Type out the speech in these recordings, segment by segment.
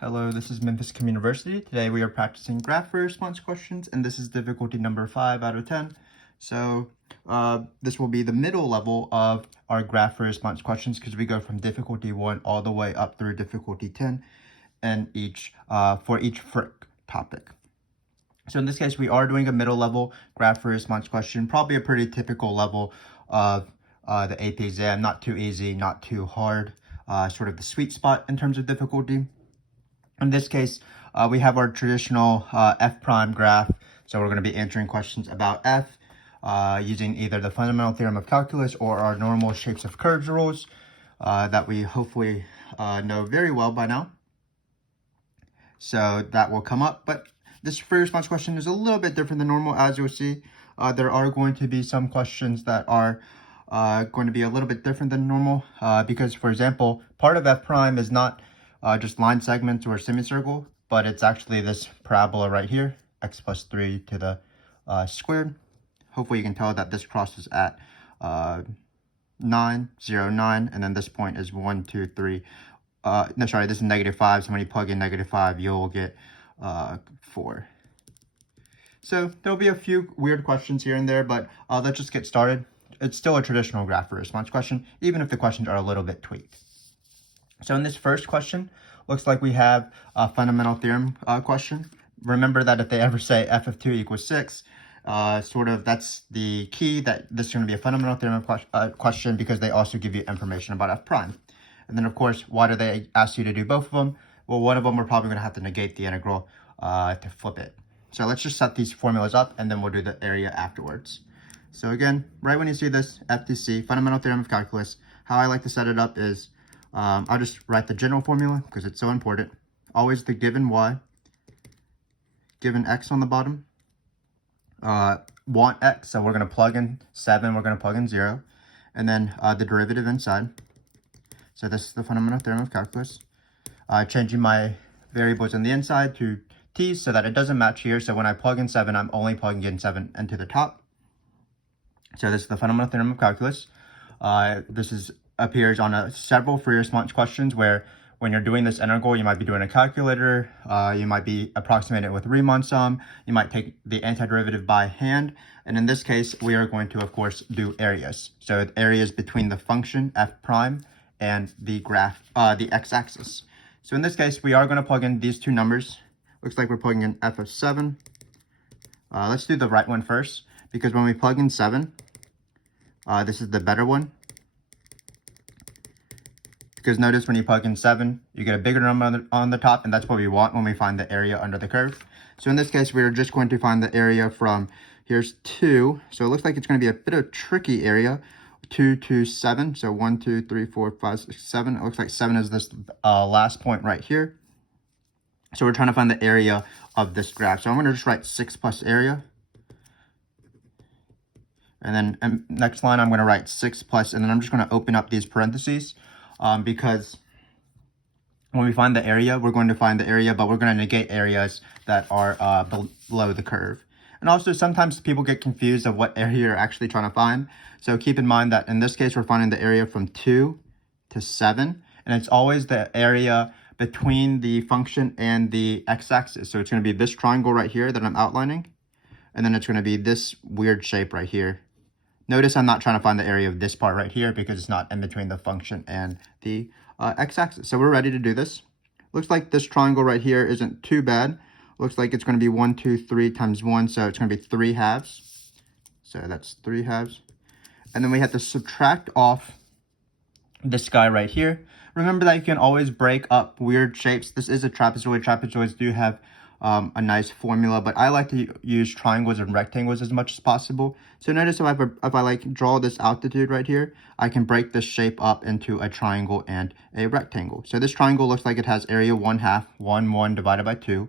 Hello, this is Memphis Communiversity. Today we are practicing graph response questions, and this is difficulty number 5 out of 10. So this will be the middle level of our graph response questions because we go from difficulty 1 all the way up through difficulty 10 and for each FRQ topic. So in this case, we are doing a middle level graph response question, probably a pretty typical level of the AP exam, not too easy, not too hard, sort of the sweet spot in terms of difficulty. In this case, we have our traditional f prime graph. So we're going to be answering questions about f using either the Fundamental Theorem of Calculus or our normal shapes of curves rules that we hopefully know very well by now. So that will come up. But this free response question is a little bit different than normal. As you'll see, there are going to be some questions that are going to be a little bit different than normal because, for example, part of f prime is not just line segments or a semicircle, but it's actually this parabola right here, x plus 3 to the squared. Hopefully you can tell that this crosses at 9, 0, 9, and then this point is 1, 2, 3. No, sorry, this is -5, so when you plug in -5, you'll get 4. So there'll be a few weird questions here and there, but let's just get started. It's still a traditional graph response question, even if the questions are a little bit tweaked. So in this first question, looks like we have a fundamental theorem question. Remember that if they ever say f of 2 equals 6, that's the key that this is going to be a fundamental theorem question because they also give you information about f prime. And then, of course, why do they ask you to do both of them? Well, one of them we're probably going to have to negate the integral to flip it. So let's just set these formulas up, and then we'll do the area afterwards. So again, right when you see this FTC, Fundamental Theorem of Calculus, how I like to set it up is I'll just write the general formula because it's so important. Always the given y, given x on the bottom, want x, so we're going to plug in 7, we're going to plug in 0, and then the derivative inside. So this is the fundamental theorem of calculus. Changing my variables on the inside to t's so that it doesn't match here. So when I plug in 7, I'm only plugging in 7 into the top. So this is the fundamental theorem of calculus. This appears on several free response questions where when you're doing this integral, you might be doing a calculator, you might be approximating it with Riemann sum, you might take the antiderivative by hand, and in this case, we are going to, of course, do areas. So areas between the function f prime and the graph, the x-axis. So in this case, we are going to plug in these two numbers. Looks like we're plugging in f of 7. Let's do the right one first, because when we plug in 7, this is the better one. Because notice when you plug in 7, you get a bigger number on the top, and that's what we want when we find the area under the curve. So in this case, we're just going to find the area from, here's 2. So it looks like it's going to be a bit of a tricky area. 2 to 7. So 1, 2, 3, 4, 5, 6, 7. It looks like 7 is this last point right here. So we're trying to find the area of this graph. So I'm going to just write 6 plus area. And then next line, I'm going to write 6 plus, and then I'm just going to open up these parentheses. Because when we find the area, we're going to find the area, but we're going to negate areas that are below the curve. And also, sometimes people get confused of what area you're actually trying to find. So keep in mind that in this case, we're finding the area from 2 to 7. And it's always the area between the function and the x-axis. So it's going to be this triangle right here that I'm outlining. And then it's going to be this weird shape right here. Notice I'm not trying to find the area of this part right here because it's not in between the function and the x-axis. So we're ready to do this. Looks like this triangle right here isn't too bad. Looks like it's going to be 1, 2, 3 times 1. So it's going to be 3 halves. So that's 3 halves. And then we have to subtract off this guy right here. Remember that you can always break up weird shapes. This is a trapezoid. Trapezoids do have a nice formula, but I like to use triangles and rectangles as much as possible. So notice if I like draw this altitude right here, I can break this shape up into a triangle and a rectangle. So this triangle looks like it has area 1/2, 1, 1 divided by 2.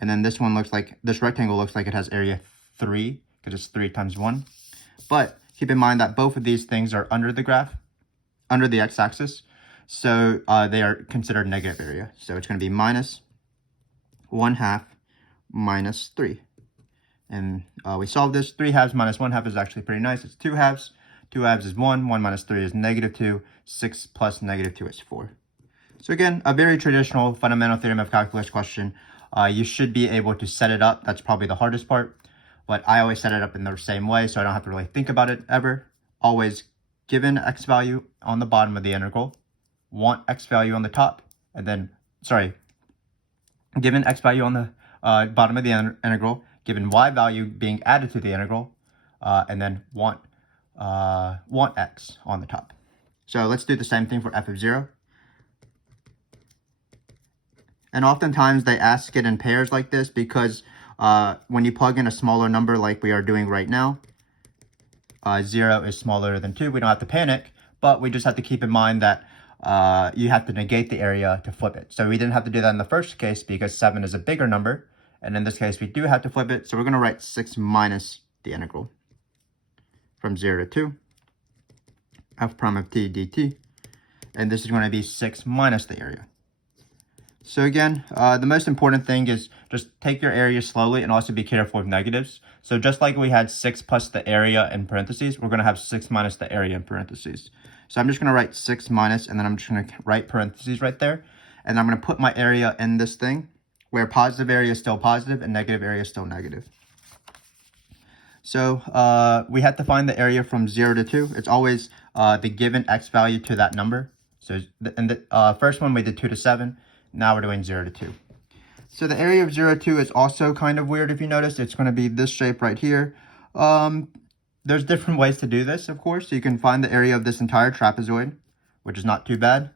And then this rectangle looks like it has area 3, because it's 3 times 1. But keep in mind that both of these things are under the graph, under the x-axis. So they are considered negative area. So it's going to be minus 1/2 minus 3. And we solve this. 3 halves minus 1/2 is actually pretty nice. It's 2 halves. 2 halves is 1. 1 minus 3 is -2. 6 plus -2 is 4. So again, a very traditional fundamental theorem of calculus question. You should be able to set it up. That's probably the hardest part. But I always set it up in the same way, so I don't have to really think about it ever. Always given x value on the bottom of the integral, want x value on the top, and then, given x value on the bottom of the integral, given y value being added to the integral, and then want x on the top. So let's do the same thing for f of 0. And oftentimes they ask it in pairs like this because when you plug in a smaller number like we are doing right now, 0 is smaller than 2. We don't have to panic, but we just have to keep in mind that you have to negate the area to flip it. So we didn't have to do that in the first case because 7 is a bigger number. And in this case, we do have to flip it. So we're going to write 6 minus the integral from 0 to 2, f prime of t dt. And this is going to be 6 minus the area. So again, the most important thing is just take your area slowly and also be careful with negatives. So just like we had 6 plus the area in parentheses, we're going to have 6 minus the area in parentheses. So I'm just going to write 6 minus, and then I'm just going to write parentheses right there. And I'm going to put my area in this thing where positive area is still positive and negative area is still negative. So we have to find the area from 0 to 2. It's always the given x value to that number. So in the first one, we did 2 to 7. Now we're doing 0 to 2. So the area of 0 to 2 is also kind of weird if you notice. It's going to be this shape right here. There's different ways to do this, of course. So you can find the area of this entire trapezoid, which is not too bad.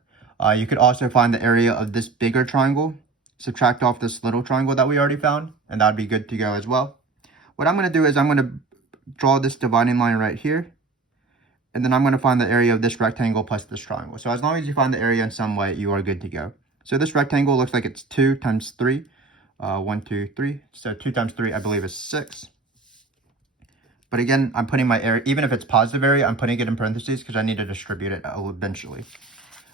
You could also find the area of this bigger triangle, subtract off this little triangle that we already found, and that would be good to go as well. What I'm going to do is I'm going to draw this dividing line right here, and then I'm going to find the area of this rectangle plus this triangle. So as long as you find the area in some way, you are good to go. So this rectangle looks like it's 2 times 3. 1, 2, 3. So 2 times 3, I believe, is 6. But again, I'm putting my area, even if it's positive area, I'm putting it in parentheses because I need to distribute it eventually.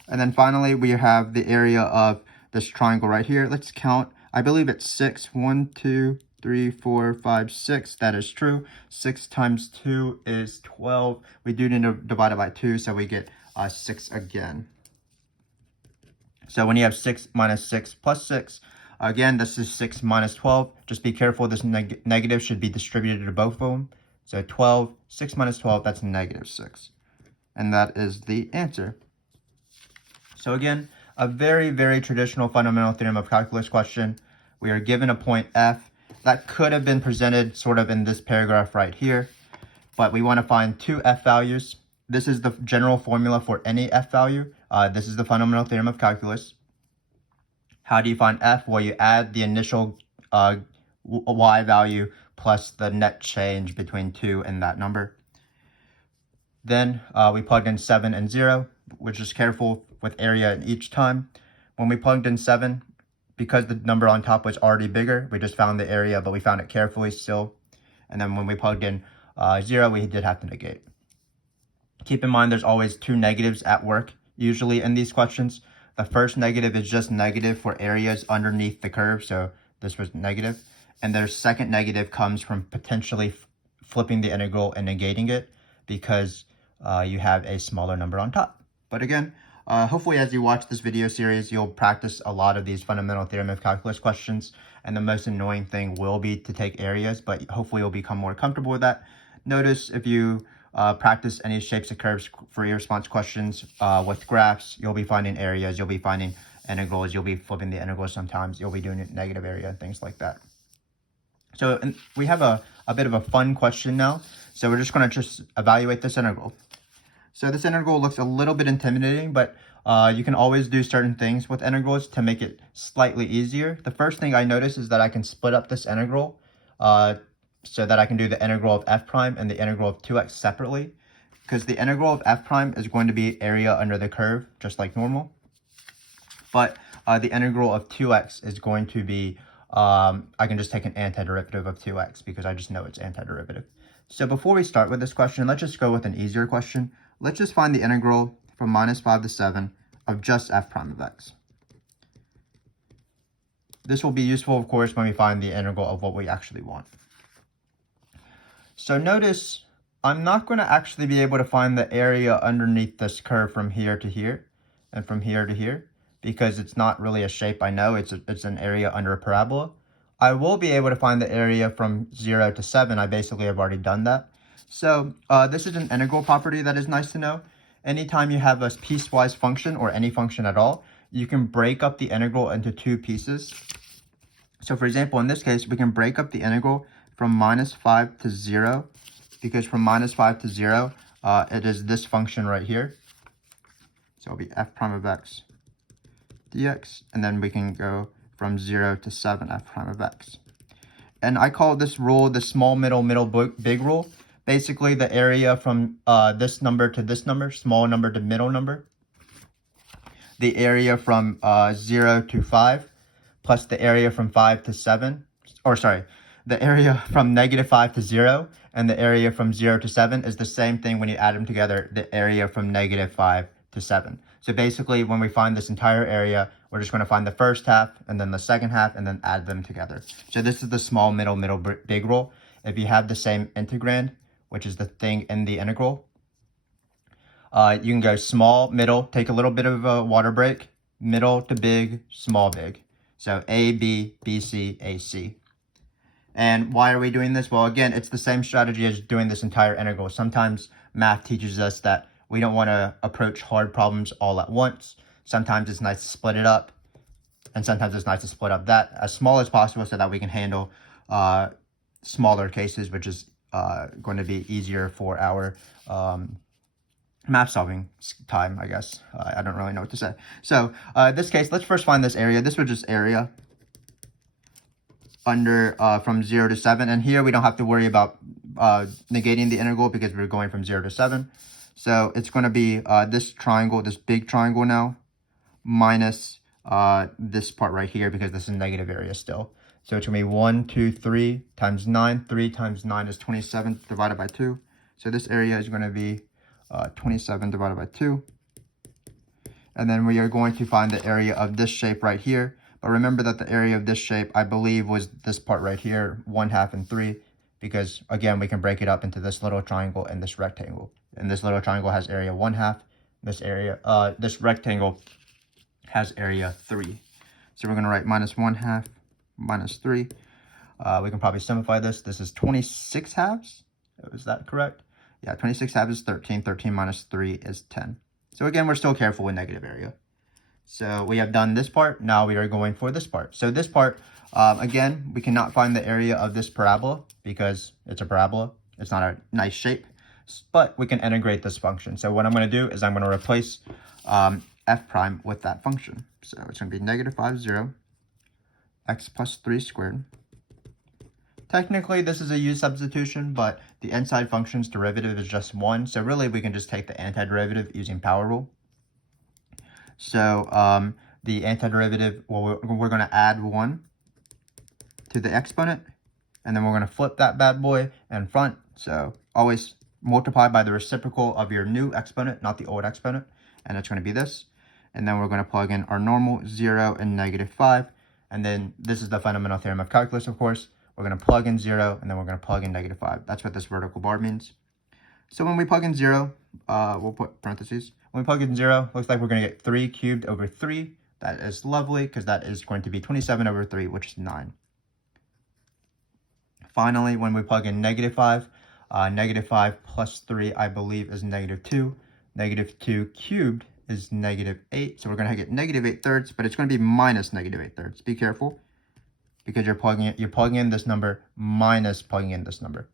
And then finally, we have the area of this triangle right here. Let's count. I believe it's 6. 1, 2, 3, 4, 5, 6. That is true. 6 times 2 is 12. We do need to divide it by 2, so we get 6 again. So when you have 6 minus 6 plus 6, again, this is 6 minus 12. Just be careful. This negative should be distributed to both of them. So 12, 6 minus 12, that's negative 6. And that is the answer. So again, a very, very traditional fundamental theorem of calculus question. We are given a point F. That could have been presented sort of in this paragraph right here. But we want to find two F values. This is the general formula for any F value. This is the fundamental theorem of calculus. How do you find F? Well, you add the initial y value plus the net change between 2 and that number. Then we plugged in 7 and 0, which is careful with area in each time. When we plugged in 7, because the number on top was already bigger, we just found the area, but we found it carefully still. And then when we plugged in 0, we did have to negate. Keep in mind there's always two negatives at work usually in these questions. The first negative is just negative for areas underneath the curve, so this was negative. And their second negative comes from potentially flipping the integral and negating it because you have a smaller number on top. But again, hopefully as you watch this video series, you'll practice a lot of these fundamental theorem of calculus questions. And the most annoying thing will be to take areas, but hopefully you'll become more comfortable with that. Notice if you practice any shapes of curves for your response questions with graphs, you'll be finding areas, you'll be finding integrals, you'll be flipping the integrals sometimes, you'll be doing it negative area, things like that. So we have a bit of a fun question now. So we're just going to just evaluate this integral. So this integral looks a little bit intimidating, but you can always do certain things with integrals to make it slightly easier. The first thing I notice is that I can split up this integral so that I can do the integral of f prime and the integral of 2x separately, because the integral of f prime is going to be area under the curve, just like normal. But the integral of 2x is going to be, I can just take an antiderivative of 2x because I just know it's antiderivative. So before we start with this question, let's just go with an easier question. Let's just find the integral from -5 to 7 of just f prime of x. This will be useful, of course, when we find the integral of what we actually want. So notice, I'm not going to actually be able to find the area underneath this curve from here to here and from here to here. because it's not really a shape I know. It's an area under a parabola. I will be able to find the area from 0 to 7. I basically have already done that. So this is an integral property that is nice to know. Anytime you have a piecewise function or any function at all, you can break up the integral into two pieces. So for example, in this case, we can break up the integral from -5 to 0, because from -5 to 0, it is this function right here. So it'll be f prime of x dx, and then we can go from 0 to 7 f prime of x. And I call this rule the small middle big rule. Basically, the area from this number to this number, small number to middle number. The area from 0 to 5, plus the area from 5 to 7, or sorry, the area from -5 to 0, and the area from 0 to 7 is the same thing when you add them together, the area from -5 to 7. So basically, when we find this entire area, we're just going to find the first half, and then the second half, and then add them together. So this is the small middle big rule. If you have the same integrand, which is the thing in the integral, you can go small, middle, take a little bit of a water break, middle to big, small, big. So A, B, B, C, A, C. And why are we doing this? Well, again, it's the same strategy as doing this entire integral. Sometimes math teaches us that we don't want to approach hard problems all at once. Sometimes it's nice to split it up. And sometimes it's nice to split up that as small as possible so that we can handle smaller cases, which is going to be easier for our math solving time, I guess. I don't really know what to say. So in this case, let's first find this area. This was just area under from 0 to 7. And here we don't have to worry about negating the integral because we're going from 0 to 7. So it's going to be this triangle, this big triangle now, minus this part right here because this is negative area still. So it's going to be 1, 2, 3 times 9. 3 times 9 is 27 divided by 2. So this area is going to be 27 divided by 2. And then we are going to find the area of this shape right here. But remember that the area of this shape, I believe, was this part right here, 1/2 and 3. Because, again, we can break it up into this little triangle and this rectangle. And this little triangle has area 1/2. This rectangle has area 3. So we're going to write -1/2 minus 3. We can probably simplify this. This is 26 halves. Is that correct? Yeah, 26 halves is 13. 13 minus 3 is 10. So again, we're still careful with negative area. So we have done this part. Now we are going for this part. So this part, again, we cannot find the area of this parabola because it's a parabola. It's not a nice shape, but we can integrate this function. So what I'm going to do is I'm going to replace f prime with that function. So it's going to be -5, 0, x plus 3 squared. Technically, this is a u substitution, but the inside function's derivative is just 1. So really, we can just take the antiderivative using power rule. So the antiderivative, well, we're going to add 1 to the exponent, and then we're going to flip that bad boy in front. So always multiply by the reciprocal of your new exponent, not the old exponent, and it's going to be this. And then we're going to plug in our normal 0 and -5. And then this is the fundamental theorem of calculus, of course. We're going to plug in 0, and then we're going to plug in -5. That's what this vertical bar means. So when we plug in 0, we'll put parentheses. When we plug in 0, looks like we're going to get 3 cubed over 3. That is lovely, because that is going to be 27 over 3, which is 9. Finally, when we plug in -5, -5 plus 3, I believe, is -2. -2 cubed is -8. So we're going to get -8/3, but it's going to be minus -8/3. Be careful, because you're plugging in this number minus plugging in this number.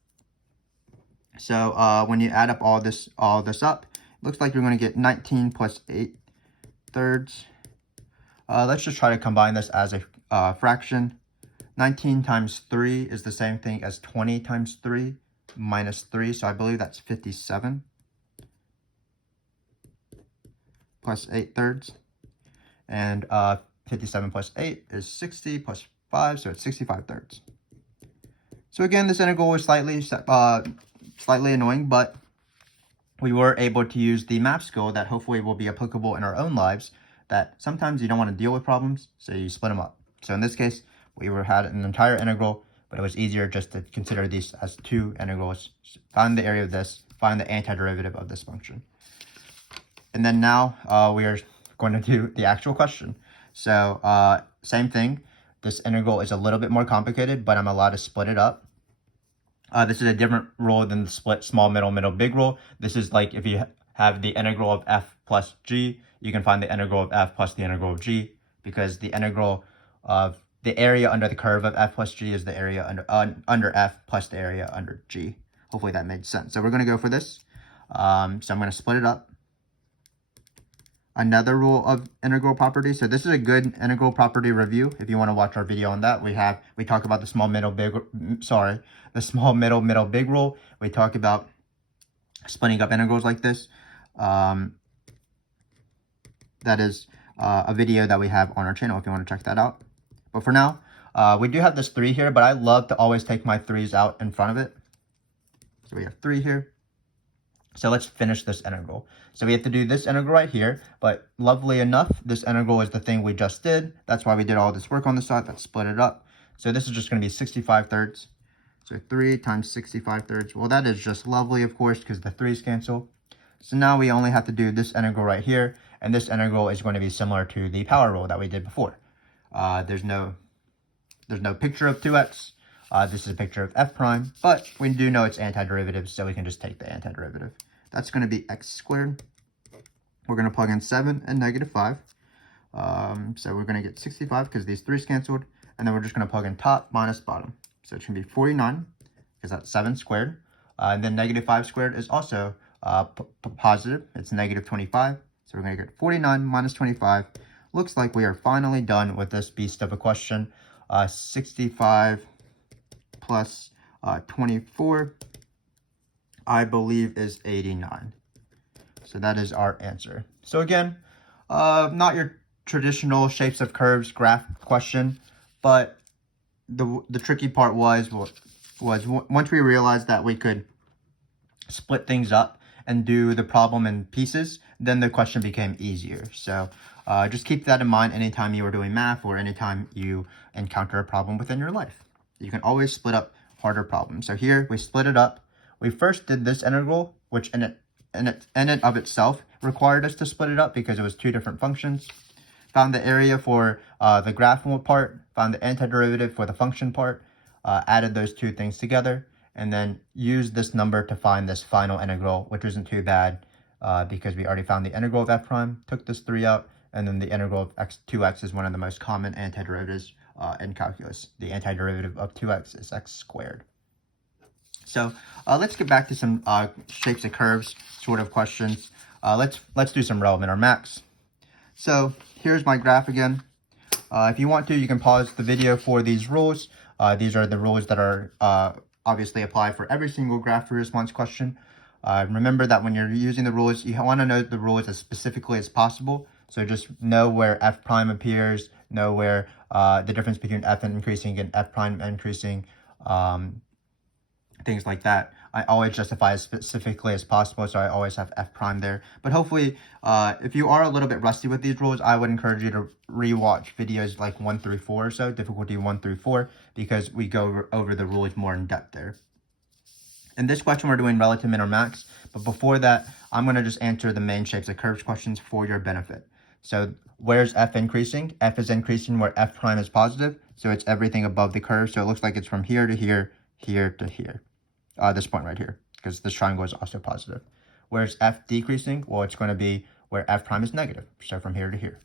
So when you add up all this up, it looks like you're going to get 19 plus 8/3. Let's just try to combine this as a fraction. 19 times 3 is the same thing as 20 times 3 minus 3. So I believe that's 57 plus 8/3. And 57 plus 8 is 60 plus 5, so it's 65/3. So again, this integral is slightly annoying, but we were able to use the math skill that hopefully will be applicable in our own lives, that sometimes you don't want to deal with problems, so you split them up. So in this case, we had an entire integral, but it was easier just to consider these as two integrals. Find the area of this, find the antiderivative of this function. And then now we are going to do the actual question. So same thing. This integral is a little bit more complicated, but I'm allowed to split it up. This is a different rule than the split small, middle, big rule. This is like if you have the integral of f plus g, you can find the integral of f plus the integral of g, because the integral of the area under the curve of f plus g is the area under f plus the area under g. Hopefully that made sense. So we're going to go for this. So I'm going to split it up. Another rule of integral property. So this is a good integral property review. If you want to watch our video on that, we talk about the small, middle, big. The small, middle, big rule. We talk about splitting up integrals like this. That is a video that we have on our channel if you want to check that out. But for now, we do have this 3 here, but I love to always take my 3's out in front of it. So we have 3 here. So let's finish this integral. So we have to do this integral right here, but lovely enough, this integral is the thing we just did. That's why we did all this work on the side. Let's split it up. So this is just going to be 65 thirds. So 3 times 65 thirds. Well, that is just lovely, of course, because the 3's cancel. So now we only have to do this integral right here, and this integral is going to be similar to the power rule that we did before. There's no picture of 2x. This is a picture of f prime, but we do know it's antiderivatives, so we can just take the antiderivative. That's going to be x squared. We're going to plug in 7 and -5. So we're going to get 65 because these 3's canceled, and then we're just going to plug in top minus bottom. So it's going to be 49 because that's 7 squared. And then -5 squared is also positive. It's -25. So we're going to get 49 minus 25. Looks like we are finally done with this beast of a question. 65 plus 24, I believe, is 89. So that is our answer. So again, not your traditional shapes of curves graph question, but the tricky part was once we realized that we could split things up and do the problem in pieces, then the question became easier. So just keep that in mind anytime you are doing math or anytime you encounter a problem within your life. You can always split up harder problems. So here we split it up. We first did this integral, which in and of itself required us to split it up because it was 2 different functions. Found the area for the graph part, found the antiderivative for the function part, added those 2 things together, and then used this number to find this final integral, which isn't too bad because we already found the integral of f prime, took this 3 out, and then the integral of 2x is one of the most common antiderivatives in calculus. The antiderivative of 2x is x squared. So let's get back to some shapes of curves sort of questions. Let's do some relevant or max. So here's my graph again. If you want to, you can pause the video for these rules. These are the rules that are obviously apply for every single graph response question. Remember that when you're using the rules, you want to know the rules as specifically as possible. So just know where f prime appears, know where the difference between f increasing and f prime increasing, things like that. I always justify as specifically as possible, so I always have f prime there. But hopefully, if you are a little bit rusty with these rules, I would encourage you to rewatch videos like 1 through 4 or so, difficulty 1 through 4, because we go over the rules more in depth there. In this question, we're doing relative min or max, but before that, I'm going to just answer the main shapes of curves questions for your benefit. So where's f increasing? F is increasing where f prime is positive, so it's everything above the curve, so it looks like it's from here to here, here to here. This point right here, because this triangle is also positive. Where's f decreasing? Well, it's going to be where f prime is negative, so from here to here.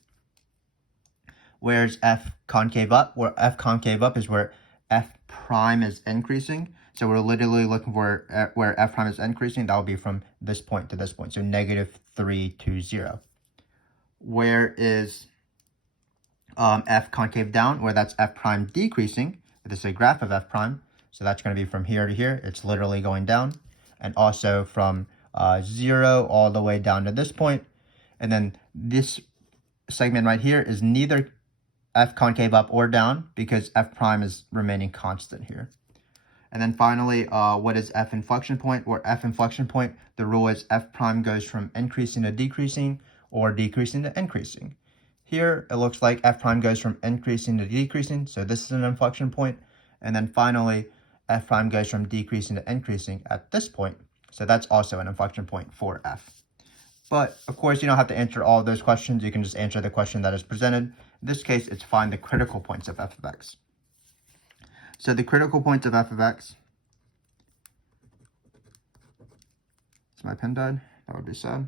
Where's f concave up? Where f concave up is where f prime is increasing. So we're literally looking for where f prime is increasing. That will be from this point to this point, so -3 to 0. Where is f concave down? Where that's f prime decreasing. This is a graph of f prime. So that's going to be from here to here. It's literally going down. And also from 0 all the way down to this point. And then this segment right here is neither f concave up or down because f prime is remaining constant here. And then finally, what is f inflection point? Or f inflection point, the rule is f prime goes from increasing to decreasing or decreasing to increasing. Here, it looks like f prime goes from increasing to decreasing. So this is an inflection point. And then finally, f prime goes from decreasing to increasing at this point. So that's also an inflection point for f. But of course, you don't have to answer all of those questions. You can just answer the question that is presented. In this case, it's find the critical points of f of x. So the critical points of f of x. So my pen died. That would be sad.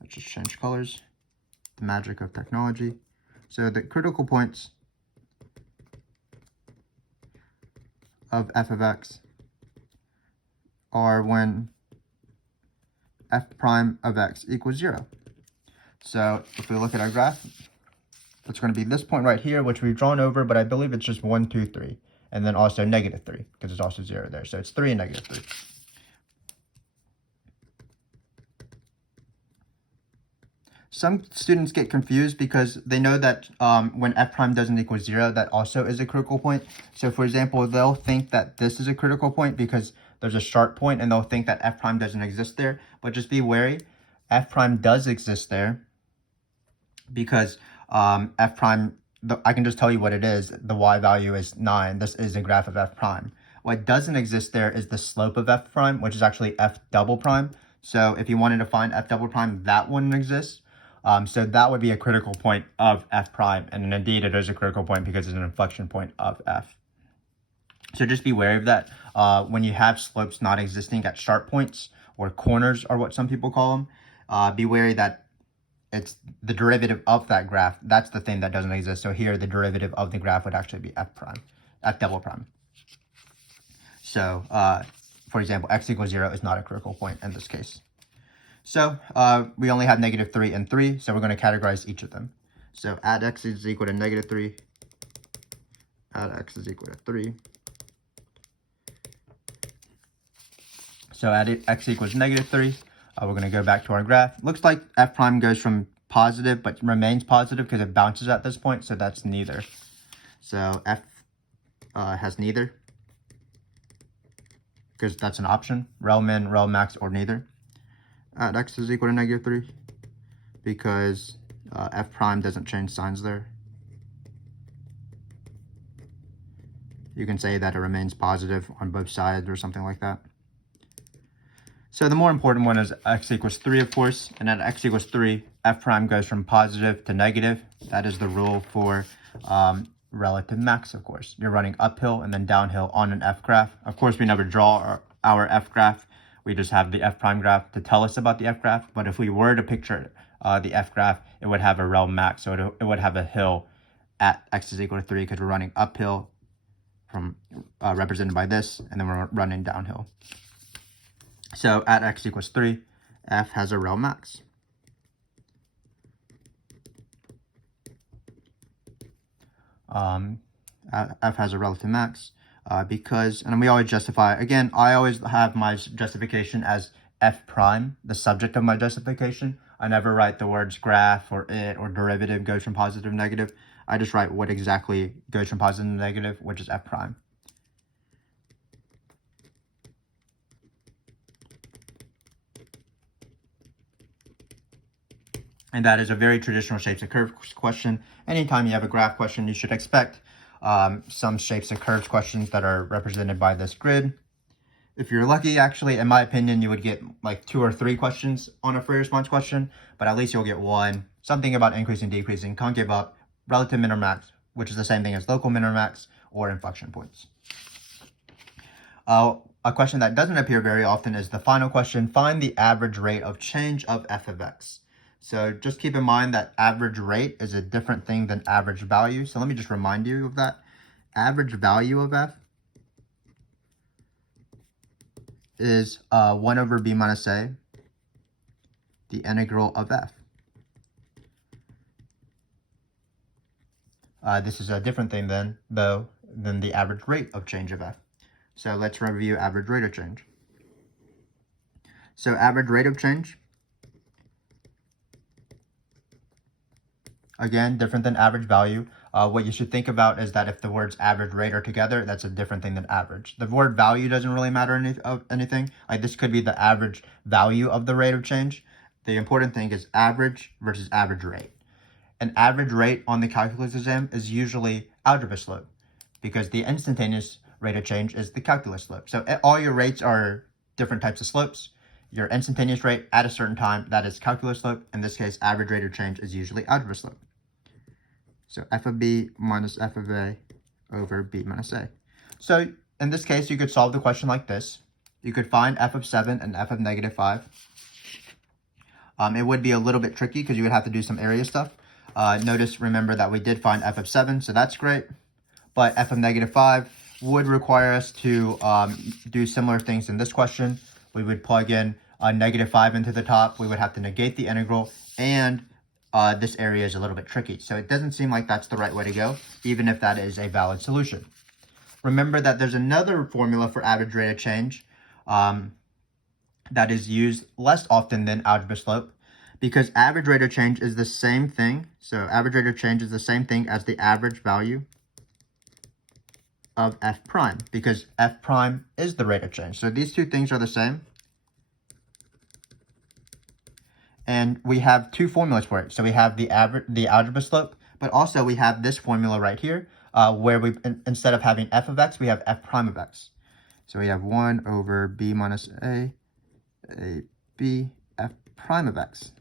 Let's just change colors. The magic of technology. So the critical points of f of x are when f prime of x equals 0. So if we look at our graph, it's going to be this point right here, which we've drawn over, but I believe it's just 1, 2, 3. And then also negative 3, because it's also 0 there. So it's 3 and negative 3. Some students get confused because they know that when f prime doesn't equal 0, that also is a critical point. So for example, they'll think that this is a critical point because there's a sharp point, and they'll think that f prime doesn't exist there. But just be wary, f prime does exist there because f prime, I can just tell you what it is. The y value is 9. This is a graph of f prime. What doesn't exist there is the slope of f prime, which is actually f double prime. So if you wanted to find f double prime, that wouldn't exist. So that would be a critical point of f prime. And indeed, it is a critical point because it's an inflection point of f. So just be wary of that. When you have slopes not existing at sharp points, or corners are what some people call them, be wary that it's the derivative of that graph. That's the thing that doesn't exist. So here, the derivative of the graph would actually be f prime, f double prime. So, for example, x equals 0 is not a critical point in this case. So we only have negative 3 and 3, so we're going to categorize each of them. So add x is equal to negative 3, add x is equal to 3. So add x equals negative 3. We're going to go back to our graph. Looks like f prime goes from positive, but remains positive because it bounces at this point, so that's neither. So f has neither, because that's an option, rel min, rel max, or neither. At x is equal to negative 3 because f prime doesn't change signs there. You can say that it remains positive on both sides or something like that. So the more important one is x equals 3, of course, and at x equals 3, f prime goes from positive to negative. That is the rule for relative max, of course. You're running uphill and then downhill on an f graph. Of course, we never draw our f graph. We just have the f prime graph to tell us about the f graph. But if we were to picture the f graph, it would have a rel max. So it would have a hill at x is equal to 3 because we're running uphill from represented by this, and then we're running downhill. So at x equals 3, f has a rel max. F has a relative max. Because, and we always justify, again, I always have my justification as f prime, the subject of my justification. I never write the words graph or it or derivative goes from positive to negative. I just write what exactly goes from positive to negative, which is f prime. And that is a very traditional shapes of curves question. Anytime you have a graph question, you should expect some shapes of curves questions that are represented by this grid. If you're lucky, actually, in my opinion, you would get like 2 or 3 questions on a free response question, but at least you'll get one. Something about increasing, decreasing, can't give up, relative min or max, which is the same thing as local min or max, or inflection points. A question that doesn't appear very often is the final question, find the average rate of change of f of x. So just keep in mind that average rate is a different thing than average value. So let me just remind you of that. Average value of f is 1 over b minus a, the integral of f. This is a different thing than the average rate of change of f. So let's review average rate of change. So average rate of change, again, different than average value. What you should think about is that if the words average rate are together, that's a different thing than average. The word value doesn't really matter anything. Like this could be the average value of the rate of change. The important thing is average versus average rate. An average rate on the calculus exam is usually algebra slope because the instantaneous rate of change is the calculus slope. So all your rates are different types of slopes. your instantaneous rate at a certain time, that is calculus slope. In this case, average rate of change is usually algebra slope. So f of b minus f of a over b minus a. So in this case, you could solve the question like this. You could find f of 7 and f of negative 5. It would be a little bit tricky because you would have to do some area stuff. Remember that we did find f of 7, so that's great. But f of negative 5 would require us to do similar things in this question. We would plug in negative 5 into the top. We would have to negate the integral, and this area is a little bit tricky. So it doesn't seem like that's the right way to go, even if that is a valid solution. Remember that there's another formula for average rate of change that is used less often than algebra slope, because average rate of change is the same thing. So average rate of change is the same thing as the average value of f prime, because f prime is the rate of change. So these two things are the same. And we have two formulas for it. So we have the algebra slope, but also we have this formula right here, where instead of having f of x, we have f prime of x. So we have 1 over b minus a b f prime of x.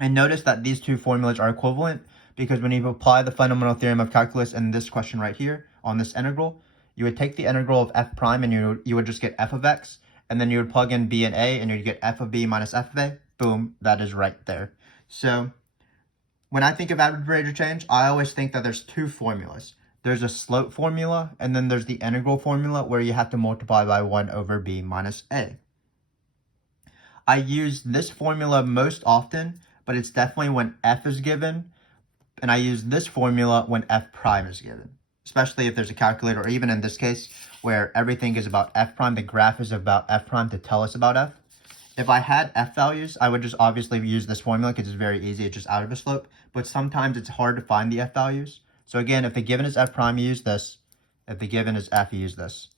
And notice that these two formulas are equivalent, because when you apply the fundamental theorem of calculus in this question right here on this integral, you would take the integral of f prime and you would just get f of x, and then you would plug in b and a, and you'd get f of b minus f of a. Boom, that is right there. So when I think of average rate of change, I always think that there's two formulas. There's a slope formula, and then there's the integral formula where you have to multiply by 1 over b minus a. I use this formula most often, but it's definitely when f is given, and I use this formula when f prime is given, especially if there's a calculator, or even in this case where everything is about f prime, the graph is about f prime to tell us about f. If I had f values, I would just obviously use this formula because it's very easy. It's just algebra slope. But sometimes it's hard to find the f values. So again, if the given is f prime, you use this. If the given is f, you use this.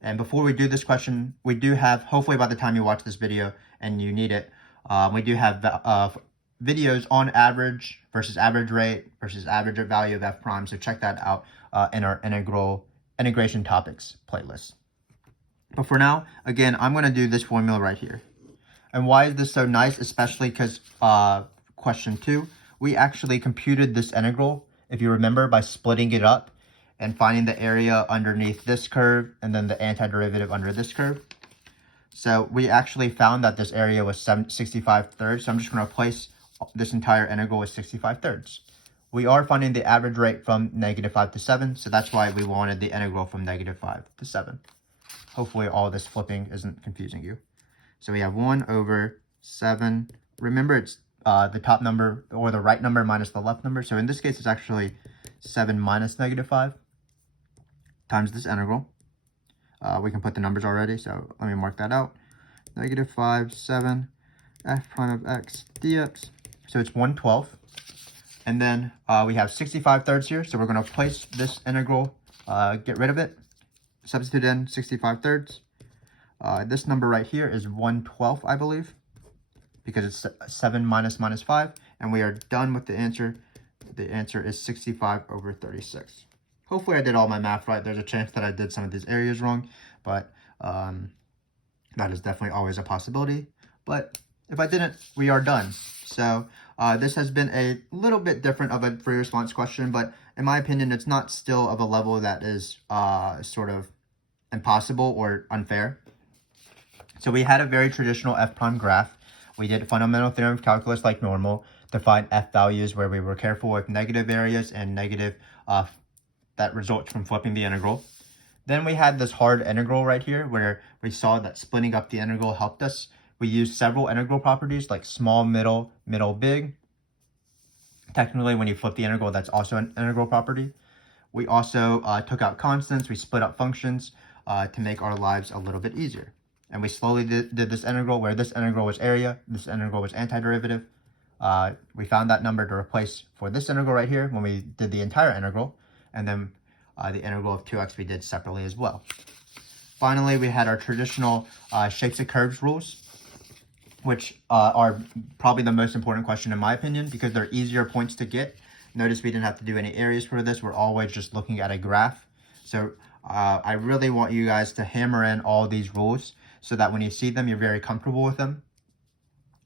And before we do this question, we do have, hopefully by the time you watch this video and you need it, we do have videos on average versus average rate versus average value of f prime. So check that out in our integration topics playlist. But for now, again, I'm going to do this formula right here. And why is this so nice? Especially because question 2, we actually computed this integral, if you remember, by splitting it up and finding the area underneath this curve and then the antiderivative under this curve. So we actually found that this area was 65 thirds. So I'm just going to replace this entire integral with 65 thirds. We are finding the average rate from negative 5 to 7. So that's why we wanted the integral from negative 5 to 7. Hopefully all this flipping isn't confusing you. So we have 1 over 7. Remember, it's the top number or the right number minus the left number. So in this case, it's actually 7 minus negative 5 times this integral. We can put the numbers already, so let me mark that out. Negative 5, 7, f prime of x dx. So it's 1/12. And then we have 65 thirds here. So we're going to place this integral, get rid of it, substitute in 65 thirds. This number right here is 1/12, I believe, because it's 7 minus 5, and we are done with the answer. The answer is 65 over 36. Hopefully I did all my math right. There's a chance that I did some of these areas wrong, but that is definitely always a possibility. But if I didn't, we are done. So this has been a little bit different of a free response question, but in my opinion, it's not still of a level that is sort of impossible or unfair. So we had a very traditional f prime graph. We did fundamental theorem of calculus like normal to find f values, where we were careful with negative areas and negative that results from flipping the integral. Then we had this hard integral right here, where we saw that splitting up the integral helped us. We used several integral properties like small, middle, big. Technically, when you flip the integral, that's also an integral property. We also took out constants. We split up functions to make our lives a little bit easier. And we slowly did this integral, where this integral was area, this integral was antiderivative. We found that number to replace for this integral right here when we did the entire integral. And then the integral of 2x we did separately as well. Finally, we had our traditional shapes of curves rules, which are probably the most important question in my opinion, because they're easier points to get. Notice we didn't have to do any areas for this. We're always just looking at a graph. So I really want you guys to hammer in all these rules so that when you see them, you're very comfortable with them.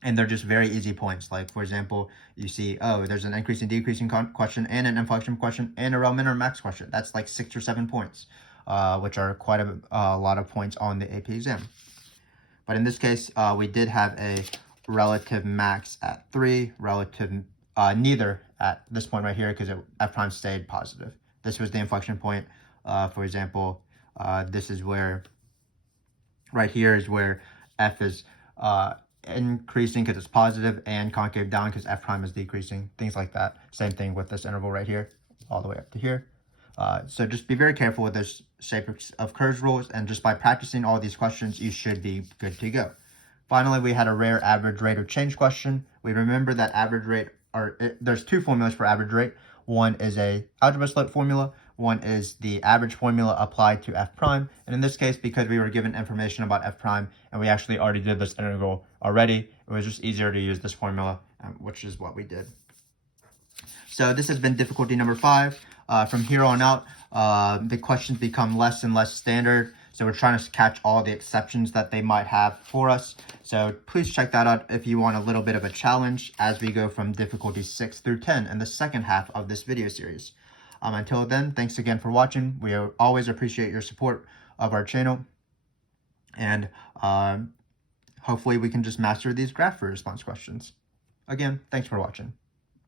And they're just very easy points. Like, for example, you see, oh, there's an increasing, decreasing question and an inflection question and a rel min or max question. That's like 6 or 7 points, which are quite a lot of points on the AP exam. But in this case, we did have a relative max at 3, relative neither at this point right here because f prime stayed positive. This was the inflection point. For example, this is where, right here is where f is increasing because it's positive and concave down because f prime is decreasing, things like that. Same thing with this interval right here, all the way up to here. So just be very careful with this shape of curves rules, and just by practicing all these questions, you should be good to go. Finally, we had a rare average rate of change question. We remember that average rate, there's 2 formulas for average rate. One is a algebra slope formula. One is the average formula applied to f prime. And in this case, because we were given information about f prime and we actually already did this integral already, it was just easier to use this formula, which is what we did. So this has been difficulty number 5. From here on out, the questions become less and less standard. So we're trying to catch all the exceptions that they might have for us. So please check that out if you want a little bit of a challenge as we go from difficulty 6 through 10 in the second half of this video series. Until then, thanks again for watching. We always appreciate your support of our channel. And hopefully we can just master these graph response questions. Again, thanks for watching.